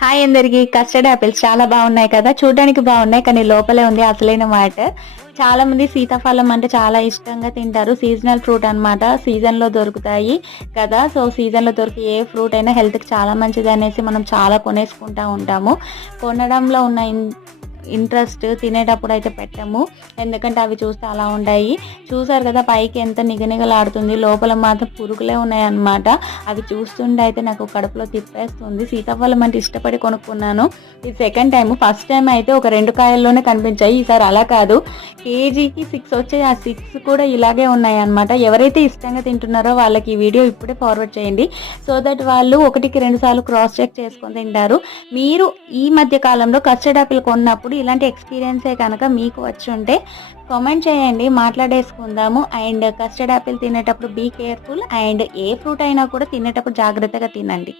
Hi అందరికి. Custard apples చాలా బాగున్నాయి కదా, చూడడానికి బాగున్నాయి కానీ లోపలే ఉంది అసలైన మాట. చాలా మంది సీతాఫలం అంటే చాలా ఇష్టంగా తింటారు. సీజనల్ ఫ్రూట్ అన్నమాట, సీజన్ లో దొరుకుతాయి కదా. సో సీజన్ లో దొరికే ఏ ఫ్రూట్ అయినా హెల్త్ కి చాలా మంచిది అనేసి మనం చాలా కొనేసుకుంటా ఉంటాము. కొనడంలో ఉన్న ఇంట్రెస్ట్ తినేటప్పుడు అయితే పెట్టము, ఎందుకంటే అవి చూస్తే అలా ఉంటాయి. చూసారు కదా పైకి ఎంత నిగనిగలాడుతుంది, లోపల మాత్రం పురుగులే ఉన్నాయన్నమాట. అవి చూస్తుంటే అయితే నాకు కడుపులో తిప్పేస్తుంది. సీతాఫలం అంటే ఇష్టపడి కొనుక్కున్నాను. ఇది సెకండ్ టైం. ఫస్ట్ టైం అయితే ఒక 2 కాయల్లోనే కనిపించాయి, ఈసారి అలా కాదు, కేజీకి 6 వచ్చాయి. ఆ 6 కూడా ఇలాగే ఉన్నాయి అన్నమాట. ఎవరైతే ఇష్టంగా తింటున్నారో వాళ్ళకి ఈ వీడియో ఇప్పుడే ఫార్వర్డ్ చేయండి, సో దట్ వాళ్ళు 1కి 2 సార్లు క్రాస్ చెక్ చేసుకొని తింటారు. మీరు ఈ మధ్య కాలంలో కస్టర్డ్ యాపిల్ కొన్నప్పుడు ఇలాంటి ఎక్స్పీరియన్సే కనుక మీకు వచ్చి ఉంటే కామెంట్ చేయండి, మాట్లాడేసుకుందాము. అండ్ కస్టర్డ్ యాపిల్ తినేటప్పుడు బీ కేర్ఫుల్, అండ్ ఏ ఫ్రూట్ అయినా కూడా తినేటప్పుడు జాగ్రత్తగా తినండి.